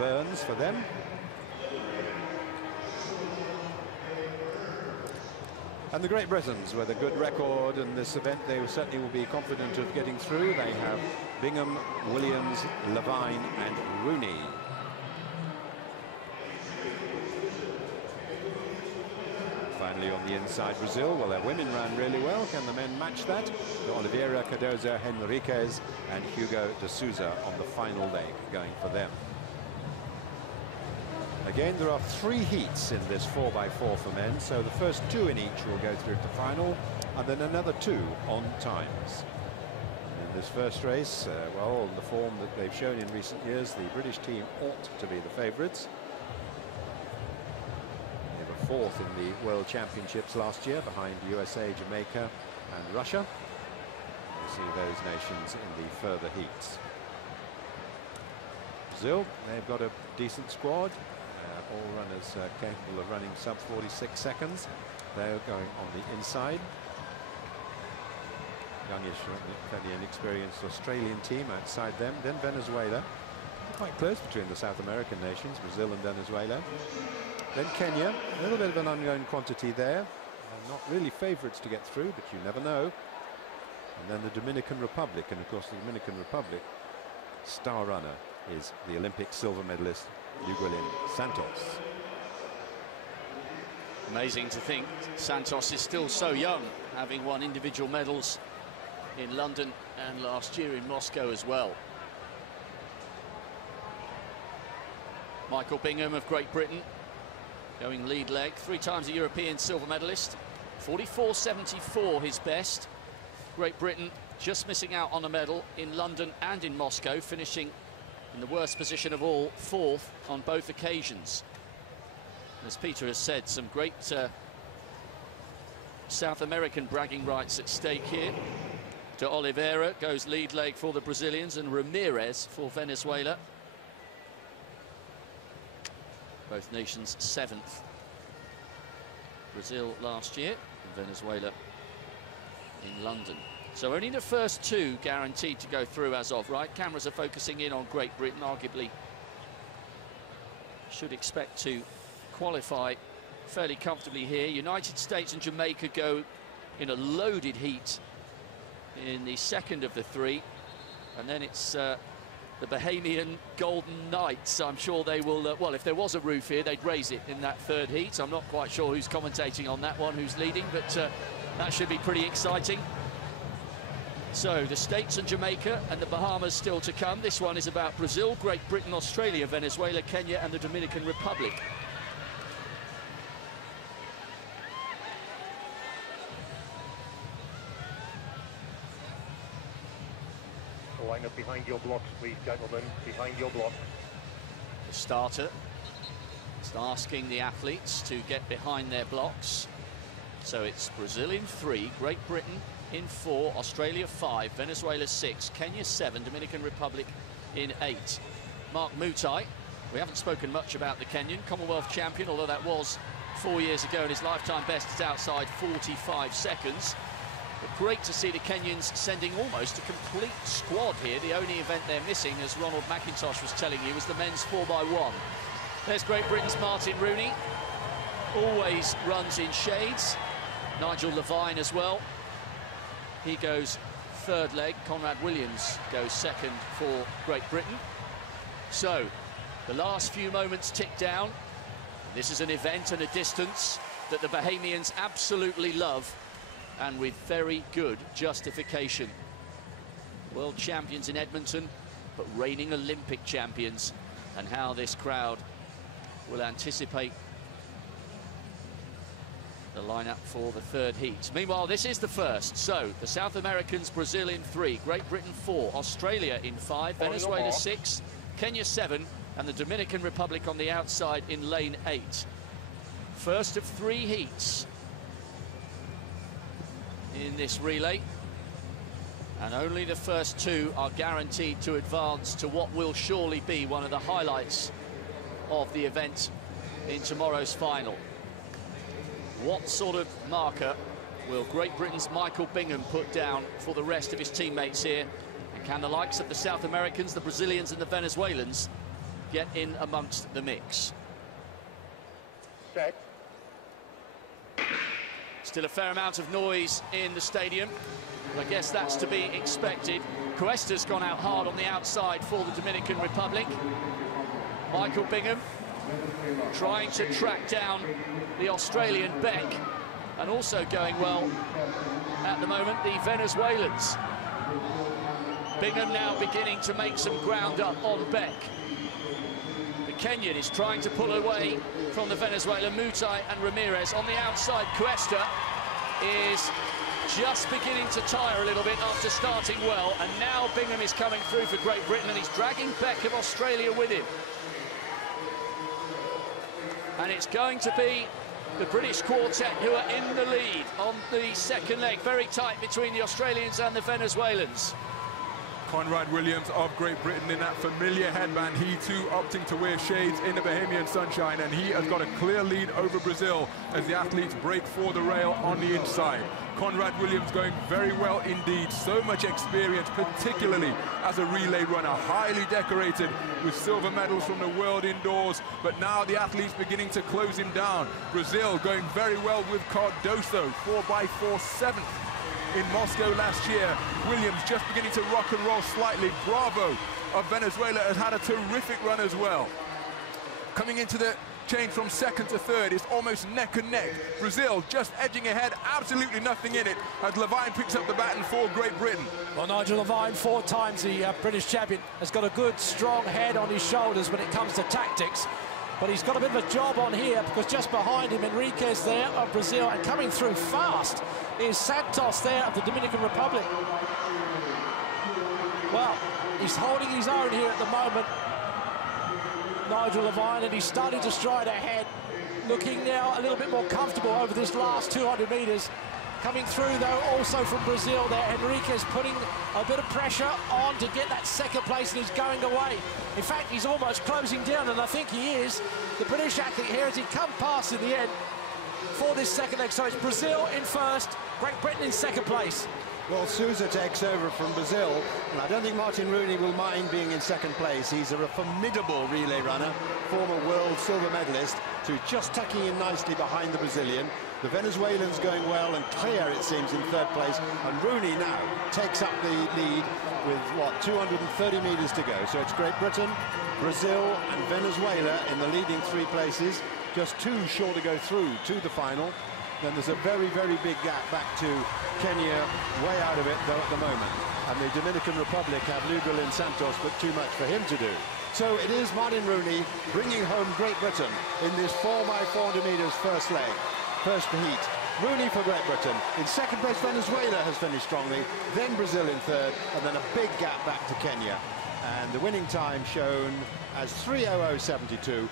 Burns for them. And the Great Britons, with a good record in this event, they certainly will be confident of getting through. They have Bingham, Williams, Levine and Rooney. Finally on the inside, Brazil. Well, their women ran really well. Can the men match that? Oliveira, Cardozo, Henriquez and Hugo de Souza on the final leg going for them. Again, there are 3 heats in this 4x4 for men, so the first 2 in each will go through to final, and then another 2 on times. In this first race, well, the form that they've shown in recent years, the British team ought to be the favourites. They were 4th in the World Championships last year, behind USA, Jamaica and Russia. You see those nations in the further heats. Brazil, they've got a decent squad. All runners capable of running sub 46 seconds. They're going on the inside. Youngish, fairly inexperienced Australian team outside them. Then Venezuela. Quite close between the South American nations, Brazil and Venezuela. Then Kenya, a little bit of an unknown quantity there. Not really favourites to get through, but you never know. And then the Dominican Republic, and of course the Dominican Republic star runner is the Olympic silver medalist Miguelín Santos. Amazing to think Santos is still so young, having won individual medals in London and last year in Moscow as well. Michael Bingham of Great Britain going lead leg, 3 times a European silver medalist, 44.74 his best. Great Britain just missing out on a medal in London and in Moscow, finishing in the worst position of all, 4th on both occasions. As Peter has said, some great South American bragging rights at stake here. De Oliveira goes lead leg for the Brazilians, and Ramirez for Venezuela. Both nations 7th. Brazil last year, and Venezuela in London. So only the first 2 guaranteed to go through as of right. Cameras are focusing in on Great Britain, arguably should expect to qualify fairly comfortably here. United States and Jamaica go in a loaded heat in the second of the 3. And then it's the Bahamian Golden Knights. I'm sure they will, well, if there was a roof here, they'd raise it in that 3rd heat. I'm not quite sure who's commentating on that one, who's leading, but that should be pretty exciting. So the States and Jamaica and the Bahamas still to come. This one is about Brazil, Great Britain, Australia, Venezuela, Kenya and the Dominican Republic. Line up behind your blocks, please, gentlemen, behind your blocks. The starter is asking the athletes to get behind their blocks. So it's Brazil in 3, Great Britain in 4, Australia 5, Venezuela 6, Kenya 7, Dominican Republic in 8. Mark Mutai, we haven't spoken much about the Kenyan, Commonwealth champion, although that was 4 years ago, and his lifetime best is outside 45 seconds. But great to see the Kenyans sending almost a complete squad here. The only event they're missing, as Ronald McIntosh was telling you, was the men's 4x1. There's Great Britain's Martin Rooney, always runs in shades. Nigel Levine as well. He goes 3rd leg. Conrad Williams goes 2nd for Great Britain. So the last few moments tick down. This is an event and a distance that the Bahamians absolutely love, and with very good justification. World champions in Edmonton, but reigning Olympic champions, and how this crowd will anticipate the lineup for the 3rd heat. Meanwhile, this is the first. So the South Americans, Brazil in 3, Great Britain 4, Australia in 5, Venezuela 6, Kenya 7, and the Dominican Republic on the outside in lane 8. First of 3 heats in this relay, and only the first 2 are guaranteed to advance to what will surely be one of the highlights of the event in tomorrow's final. What sort of marker will Great Britain's Michael Bingham put down for the rest of his teammates here? And can the likes of the South Americans, the Brazilians and the Venezuelans get in amongst the mix. Set. Still a fair amount of noise in the stadium. I guess that's to be expected. Cuesta's gone out hard on the outside for the Dominican Republic. Michael Bingham trying to track down the Australian Beck, and also going well at the moment, the Venezuelans. Bingham now beginning to make some ground up on Beck. The Kenyan is trying to pull away from the Venezuelan. Mutai and Ramirez on the outside. Cuesta is just beginning to tire a little bit after starting well, and now Bingham is coming through for Great Britain, and he's dragging Beck of Australia with him. And it's going to be the British quartet who are in the lead on the second leg. Very tight between the Australians and the Venezuelans. Conrad Williams of Great Britain in that familiar headband, he too opting to wear shades in the Bahamian sunshine, and he has got a clear lead over Brazil as the athletes break for the rail on the inside. Conrad Williams going very well indeed, so much experience, particularly as a relay runner, highly decorated with silver medals from the World Indoors, but now the athletes beginning to close him down. Brazil going very well with Cardoso, 4x4 7th in Moscow last year. Williams just beginning to rock and roll slightly. Bravo of Venezuela has had a terrific run as well. Coming into the change from second to third is almost neck and neck. Brazil just edging ahead, absolutely nothing in it, as Levine picks up the baton for Great Britain. Well, Nigel Levine, 4 times the British champion, has got a good strong head on his shoulders when it comes to tactics. But he's got a bit of a job on here, because just behind him, Enriquez there of Brazil, and coming through fast is Santos there of the Dominican Republic. Well, he's holding his own here at the moment, Nigel Levine, and he's starting to stride ahead, looking now a little bit more comfortable over this last 200 metres. Coming through, though, also from Brazil there, Enriquez putting a bit of pressure on to get that second place, and he's going away. In fact, he's almost closing down, and I think he is. The British athlete here, as he come past in the end for this second leg. So it's Brazil in first, Great Britain in second place. Well, Sousa takes over from Brazil, and I don't think Martin Rooney will mind being in second place. He's a formidable relay runner, former world silver medalist, so he's just tucking in nicely behind the Brazilian. The Venezuelans going well, and clear, it seems, in third place, and Rooney now takes up the lead with, what, 230 metres to go. So it's Great Britain, Brazil and Venezuela in the leading 3 places, just 2 short to go through to the final. Then there's a very, very big gap back to Kenya, way out of it, though, at the moment. And the Dominican Republic have Lugalin Santos, but too much for him to do. So it is Martin Rooney bringing home Great Britain in this 4x400 metres first leg, first heat. Rooney for Great Britain. In second place, Venezuela has finished strongly, then Brazil in third, and then a big gap back to Kenya. And the winning time shown as 3:00.72.